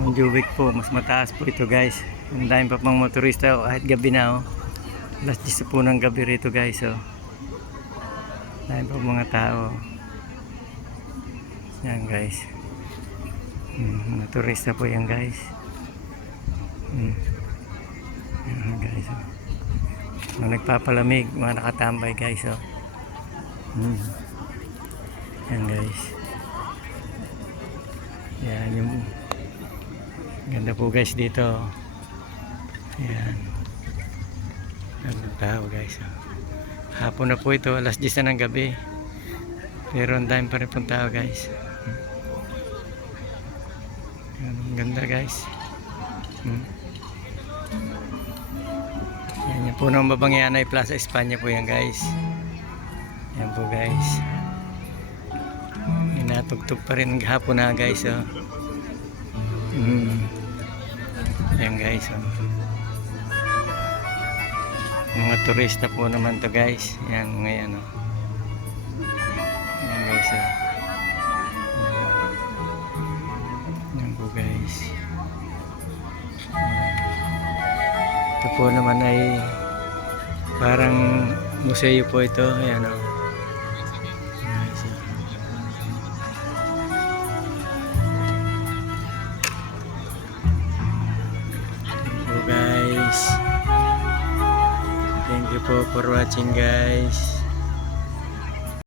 Montjuic po, mas mataas po ito guys. Ang dami pa pang motorista kahit gabi na oh. Alas 10 po ng gabi rito guys oh. Dami pa mga tao. Yan guys. Mga turista po yan guys. Yan guys oh. Mga nagpapalamig, mga nakatambay guys oh. Yan guys. Yan yung ganda po guys dito. Ayan. Ang tao guys. Hapon na po ito. Alas 10 na ng gabi. Pero ang dami pa rin pong tao guys. Ayan, ang ganda guys. Yan yung punong Mabangyanay Plaza Espanya po yan guys. Yan po guys. Inatugtog pa rin hapon na guys. Oh. Yan guys oh. Mga turista po naman to guys. Yan ngayon oh. Yan guys oh. Yan po guys. Ito po naman ay parang museo po ito. Ayan oh. Guys, thank you po for watching guys.